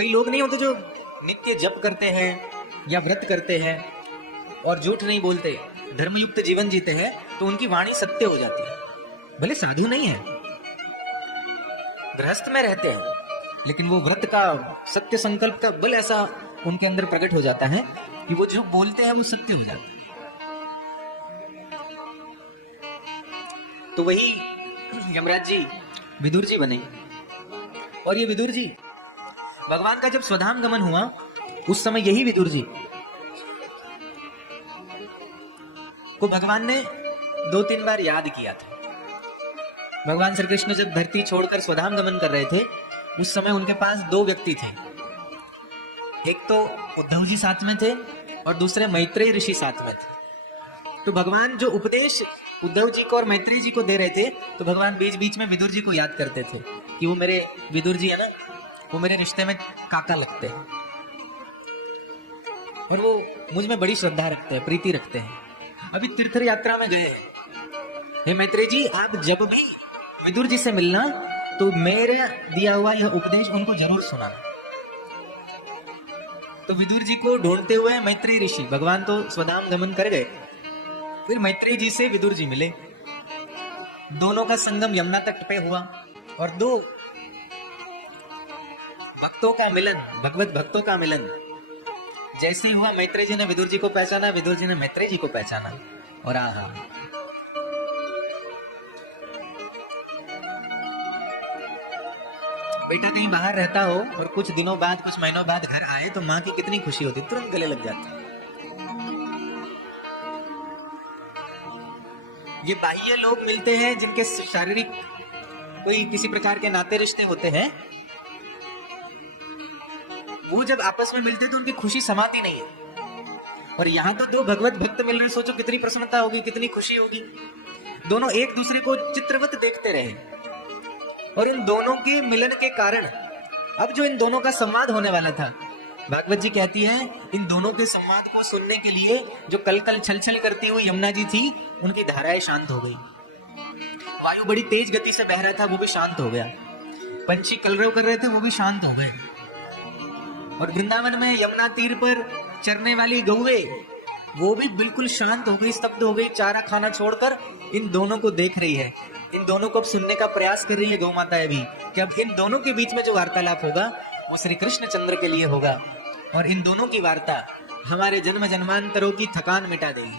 कई लोग नहीं होते जो नित्य जप करते हैं या व्रत करते हैं और झूठ नहीं बोलते, धर्मयुक्त जीवन जीते हैं, तो उनकी वाणी सत्य हो जाती है। भले साधु नहीं है, गृहस्थ में रहते हैं, लेकिन वो व्रत का, सत्य संकल्प का बल ऐसा उनके अंदर प्रकट हो जाता है कि वो जो बोलते हैं वो सत्य हो जाता है। तो वही यमराज जी विदुर जी बने। और ये विदुर जी, भगवान का जब स्वधाम गमन हुआ उस समय यही विदुर जी को भगवान ने 2-3 बार याद किया था। भगवान श्री कृष्ण जब धरती छोड़कर स्वधाम गमन कर रहे थे उस समय उनके पास 2 व्यक्ति थे। एक तो उद्धव जी साथ में थे और दूसरे मैत्रेय ऋषि साथ में थे। तो भगवान जो उपदेश उद्धव जी को और मैत्रेय जी को दे रहे थे, तो भगवान बीच बीच में विदुर जी को याद करते थे कि वो मेरे विदुर जी है ना, वो मेरे रिश्ते में काका लगते हैं और वो मुझ में बड़ी श्रद्धा रखते हैं, प्रीति रखते हैं। अभी तीर्थ यात्रा में गए हैं, हे मैत्रेय जी, आप जब भी विदुर जी से मिलना तो मेरे दिया हुआ यह उपदेश उनको जरूर सुनाना। तो विदुर जी को ढूंढते हुए मैत्रेय ऋषि, भगवान तो स्वधाम गमन कर गए, फिर मैत्रेय जी से विदुर जी मिले। दोनों का संगम यमुना तट पे हुआ और 2 भक्तों का मिलन, भगवत भक्तों का मिलन जैसे ही हुआ, मैत्रेय जी ने विदुर जी को पहचाना, विदुर जी ने मैत्रेय जी को पहचाना। और आहा, बेटा कहीं बाहर रहता हो और कुछ दिनों बाद, कुछ महीनों बाद घर आए तो माँ की कितनी खुशी होती, तुरंत गले लग जाती। ये बाह्य लोग मिलते हैं जिनके शारीरिक कोई किसी प्रकार के नाते रिश्ते होते हैं, वो जब आपस में मिलते तो उनकी खुशी समाती नहीं है। और यहाँ तो 2 भगवत भक्त मिल रहे, सोचो कितनी प्रसन्नता होगी, कितनी खुशी होगी। दोनों एक दूसरे को चित्रवत देखते रहे और इन दोनों के मिलन के कारण अब जो इन दोनों का संवाद होने वाला था, भागवत जी कहती है इन दोनों के संवाद को सुनने के लिए जो कल कल छल छल करती हुई यमुना जी थी, उनकी धाराएं शांत हो गई। वायु बड़ी तेज गति से बह रहा था, वो भी शांत हो गया। पंछी कलरव कर रहे थे, वो भी शांत हो गए। और वृंदावन में यमुना तीर पर चरने वाली गौवे, वो भी बिल्कुल शांत हो गई, स्तब्ध हो गई, चारा खाना छोड़कर इन दोनों को देख रही है। इन दोनों को अब सुनने का प्रयास कर रही है गौ माता भी, कि अब इन दोनों के बीच में जो वार्तालाप होगा वो श्री कृष्ण चंद्र के लिए होगा और इन दोनों की वार्ता हमारे जन्म जन्मांतरों की थकान मिटा देगी।